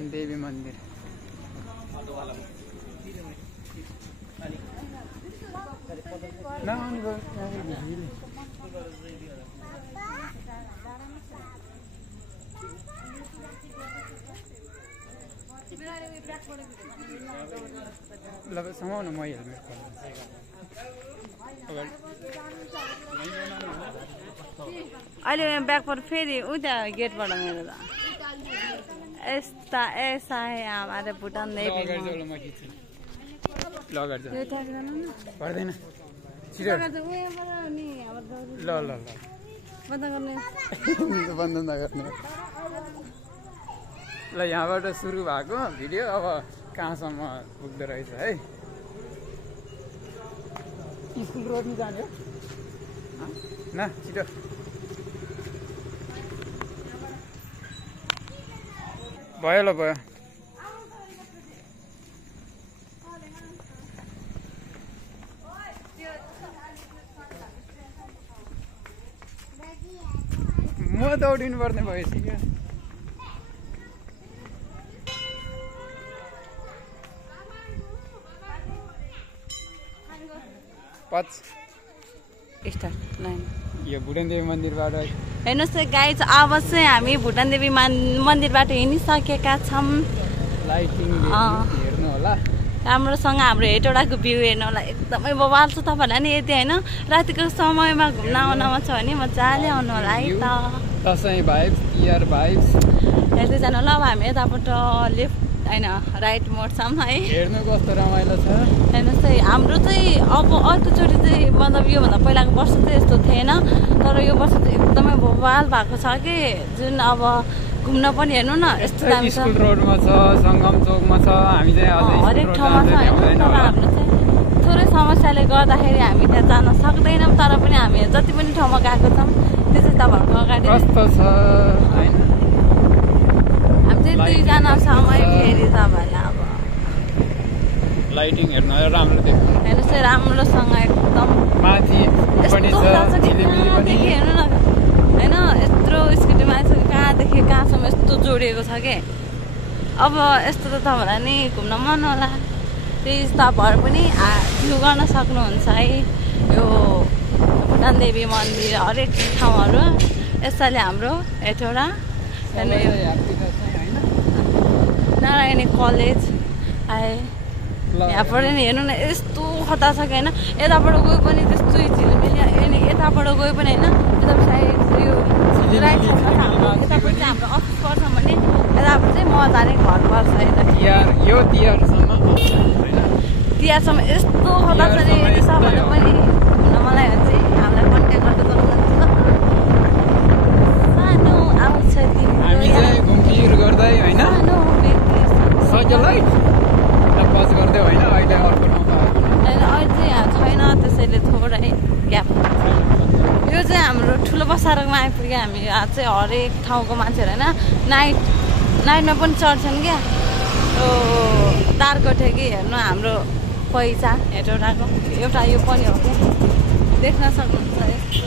भुटान देवी मन्दिर ल समाउन म हेल्मेट अहिले ब्याकबाट फेरि उता गेटबाट मेरो त यस्ता ऐसा है हमारे भुटान देवी पर्दैन ल ल ल बन्द नगर्ने ल यहाँबाट सुरु भएको भिडियो अब कहाँसम्म पुग्दो रहेछ है स्कुल रोड्नु जाने हो न छिटो भयो ल भयो म दौडिनु पर्ने भएपछि स्टार्ट लाइन यो भुटान देवी मन्दिरबाट हेर्नुहोस् त गाइज अब चाहिँ हामी भुटान देवी मन्दिरबाट हिँडिसकेका छौँ लाइटिङ हेर्नु होला राम्रोसँग हाम्रो हेटौडाको भ्यू हेर्नु होला एकदमै बवाल छ तपाईँहरूलाई नि यति होइन रातिको समयमा घुम्न आउनमा छ भने मजाले आउनु होला है त दसैँ भाइब्स तिहार भाइब्स हेर्दै जानु होला अब हामी यताबाट लेफ्ट होइन राइट मोड्छौँ है हेर्नु कस्तो रमाइलो छ हेर्नुहोस् है हाम्रो चाहिँ अब अर्कोचोटि चाहिँ मतलब योभन्दा पहिलाको वर्ष चाहिँ यस्तो थिएन तर यो वर्ष चाहिँ एकदमै बवाल भएको छ कि जुन अब घुम्न पनि हेर्नु न यस्तो दामी छ स्कुल रोडमा छ सङ्गम चोकमा छ हामी चाहिँ हरेक ठाउँमा छ होइन तर हाम्रो चाहिँ थोरै समस्याले गर्दाखेरि हामी त्यहाँ जान सक्दैनौँ तर पनि हामी जति पनि ठाउँमा गएको छौँ त्यो चाहिँ तपाईँहरूको अगाडि कस्तो छ होइन हामी चाहिँ दुईजना समय फेरि तपाईँहरूलाई अब लाइटिङ हेर्नु राम्रो देख्नु हेर्नुहोस् है राम्रोसँग एकदम माथि पनि छ झिलिमिली पनि हेर्नु न होइन यत्रो स्कुटीमा आइसक्यो कहाँदेखि कहाँसम्म यस्तो जोडिएको छ कि अब यस्तो त तपाईँहरूलाई नि घुम्न मन होला प्लिज तपाईँहरू पनि भ्यू गर्न सक्नुहुन्छ है यो भुटान देवी मन्दिर हरेक ठाउँहरू यसैले हाम्रो हेटौडा नारायणी कलेज आए यहाँबाट नि हेर्नु न यस्तो खतरा छ कि होइन यताबाट गयो पनि त्यस्तै झिलिमिली अनि यताबाट गयो पनि होइन यता साइड यो राइट साइडमा यतापट्टि चाहिँ हाम्रो अफिस पर्छ भने यतापट्टि चाहिँ मजाले घर पर्छ यता यो तिहारसम्म तिहारसम्म यस्तो खतरा छ नि सबैहरू पनि घुम्न मलाई चाहिँ हामीलाई कन्ट्याक्ट गर्दै सक्नुहुन्छ सानो आउँछ हामी चाहिँ घुमफिर गर्दै होइन पज गर्दै होइन अहिले अर्को ठाउँमा अहिले चाहिँ यहाँ छैन त्यसैले थोरै ग्याप यो चाहिँ हाम्रो ठुलो बसारकमा आइपुग्यो हामी यहाँ चाहिँ हरेक ठाउँको मान्छेहरू होइन नाइटमा पनि चढ्छन् क्या दारकोठे कि हेर्नु हाम्रो पहिचान हेटौडाको एउटा यो पनि हो क्या देख्न सक्नुहुन्छ यस्तो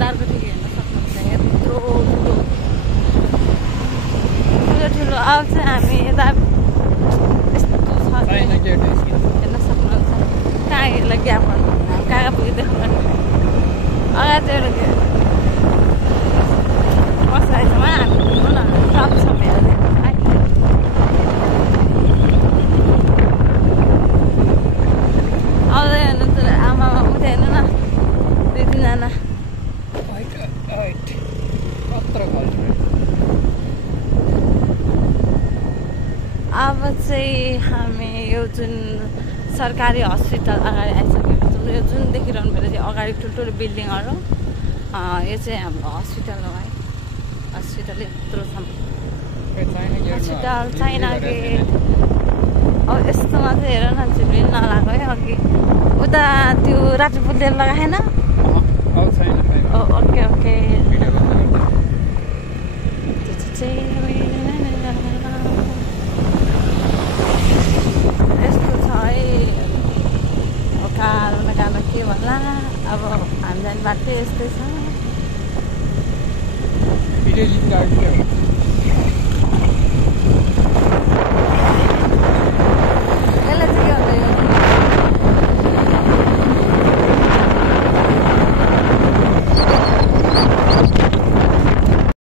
दारकोठे हेर्न सक्नुहुन्छ यत्रो ठुलो अब चाहिँ हामी यता यस्तो छ हेर्न सक्नुहुन्छ कहाँ यसलाई ग्याप गर्नु कहाँ पुग्यो देख्नु अगाडि एउटा बसाइसम्म हामी घुम्नु न सब हेर्दै आउँदै हेर्नु आमा उता हेर्नु न दुई तिनजना अब चाहिँ हामी यो जुन सरकारी हस्पिटल अगाडि आइसकेको छौँ यो जुन देखिरहनु भएको थियो अगाडि ठुल्ठुलो बिल्डिङहरू यो चाहिँ हाम्रो हस्पिटल हो है हस्पिटल यत्रो छ हस्पिटल चाइना गेट अब यस्तोमा चाहिँ हेर न झिलमिल नलागो है अघि उता त्यो रातो पुल्देर लगाएन ओके ओके यस्तो छ है कालो के भन्ला अब हामी जाने बाटो यस्तै छ